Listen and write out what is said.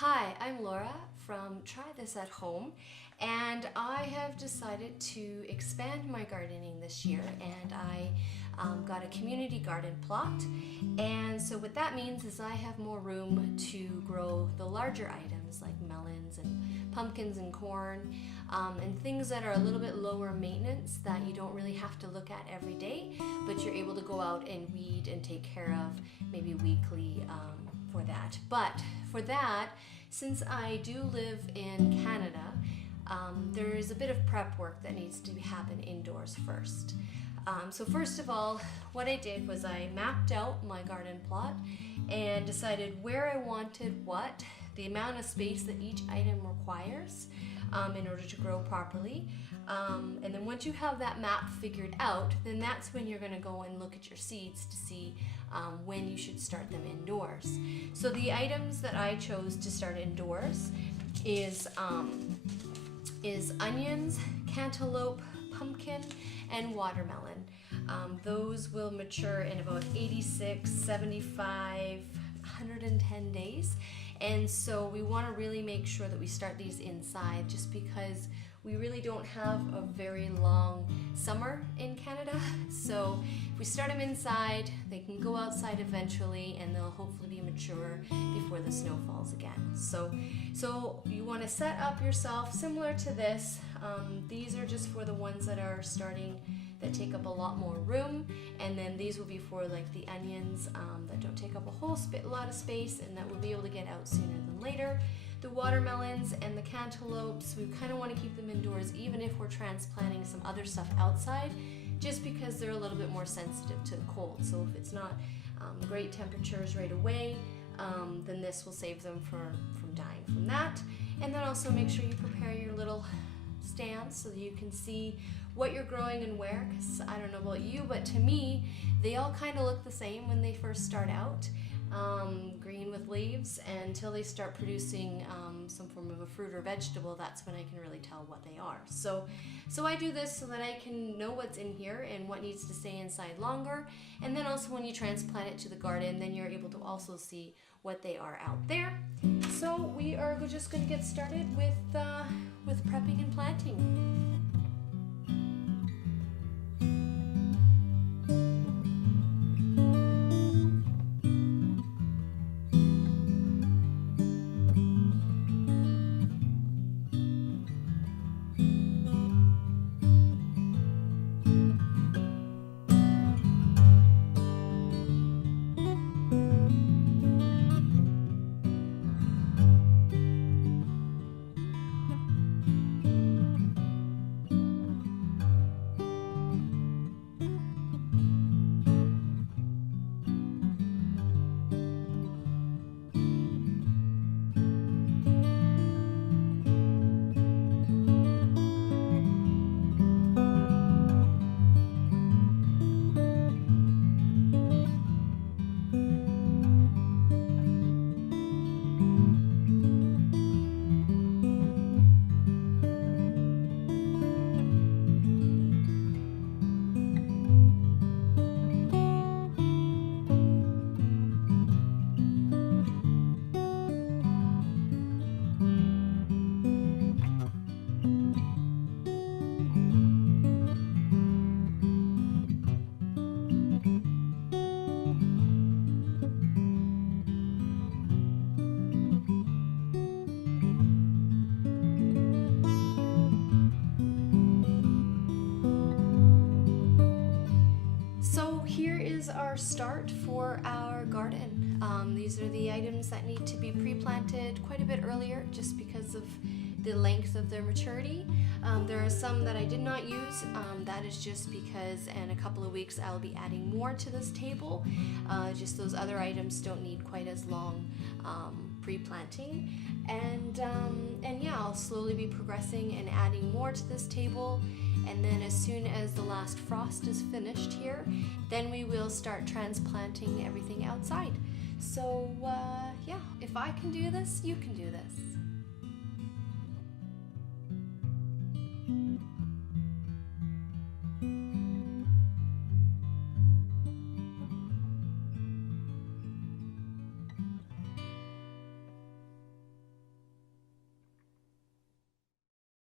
Hi, I'm Laura from Try This at Home, and I have decided to expand my gardening this year, and I got a community garden plot. And so what that means is I have more room to grow the larger items like melons and pumpkins and corn, and things that are a little bit lower maintenance that you don't really have to look at every day, but you're able to go out and weed and take care of maybe weekly for that. But for that, since I do live in Canada, there is a bit of prep work that needs to happen indoors first. So first of all, what I did was I mapped out my garden plot and decided where I wanted what, the amount of space that each item requires in order to grow properly. And then once you have that map figured out, then that's when you're going to go and look at your seeds to see when you should start them indoors. So the items that I chose to start indoors is onions, cantaloupe, pumpkin, and watermelon. Those will mature in about 86, 75, 110 days. And so we want to really make sure that we start these inside, just because we really don't have a very long summer in Canada. So if we start them inside, they can go outside eventually and they'll hopefully be mature before the snow falls again. So you want to set up yourself similar to this. These are just for the ones that are starting, that take up a lot more room, and then these will be for like the onions that don't take up a whole lot of space and that we'll be able to get out sooner than later. The watermelons and the cantaloupes, we kind of want to keep them indoors even if we're transplanting some other stuff outside, just because they're a little bit more sensitive to the cold. So if it's not great temperatures right away, then this will save them from dying from that. And then also make sure you prepare your little stands so that you can see what you're growing and where, because I don't know about you, but to me they all kind of look the same when they first start out, green with leaves, until they start producing some form of a fruit or vegetable. That's when I can really tell what they are. So I do this so that I can know what's in here and what needs to stay inside longer. And then also when you transplant it to the garden, then you're able to also see what they are out there. So we are just going to get started with prepping and planting. Our start for our garden. These are the items that need to be pre-planted quite a bit earlier, just because of the length of their maturity. There are some that I did not use. That is just because in a couple of weeks I'll be adding more to this table. Just those other items don't need quite as long pre-planting. And yeah, I'll slowly be progressing and adding more to this table. And then as soon as the last frost is finished here, then we will start transplanting everything outside. So yeah, if I can do this, you can do this.